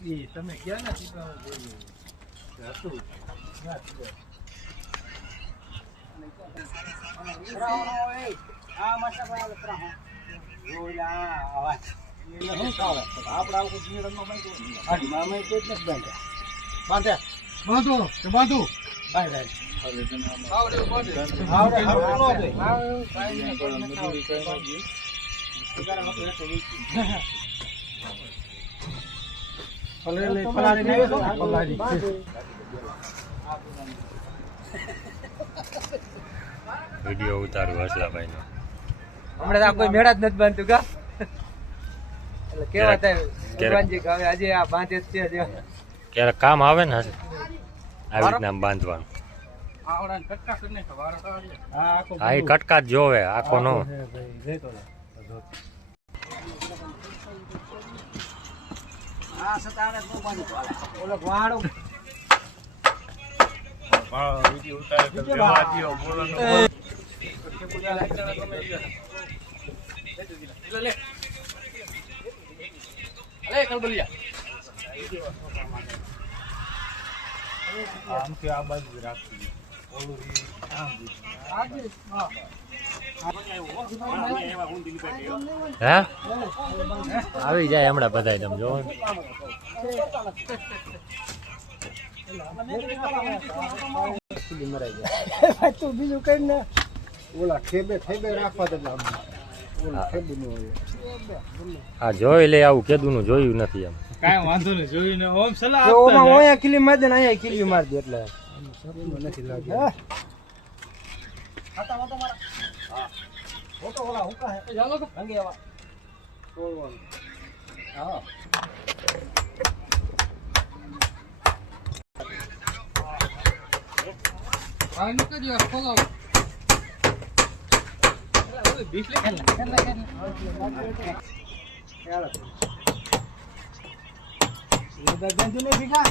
તમે ક્યાં નથી હતું આ મસ્ત બરાબર ત્રણ ઓલા આવાજ આપડા કોઈ જીરણનો બાંધો હાડી મામે કોઈ નથી બાંધ્યા બાંધો કે બાંધો બાય બાય આવડે આવડે વિડિયો ઉતારું હસલાભાઈ નો હમણાં કોઈ મેળા જ નથી બાંધતું કા એટલે કેવા થાય ભગવાનજી હવે આજે આ બાંધે જ છે ક્યારેક કામ આવે ને આવી રીતના બાંધવાનું હા એ કટકા જ જોવે આખો નો ઓલો વાળો આ બાજુ રાખી હે આવી જાય હમણાં બધા તમે જોવો તું બીજું કઈ ને ઓલા ખેબે રાખવા દે હા જોઈ લે આવું કેદું નું જોયું નથી એમ કાંઈ વાંધો નહીં જોયું ને ઓમ સલાહ અહીંયા કિલી માર દે ને અહીંયા કિલી માર દે એટલે નથી લાગે ફોટો ઓલા હુકા હે ચાલો તો અંગે આવા તોડવાનું હા આ નીકળી ગયો ખોલાવ બીસ લે ચાલો એ બેંજુ ને ભીગા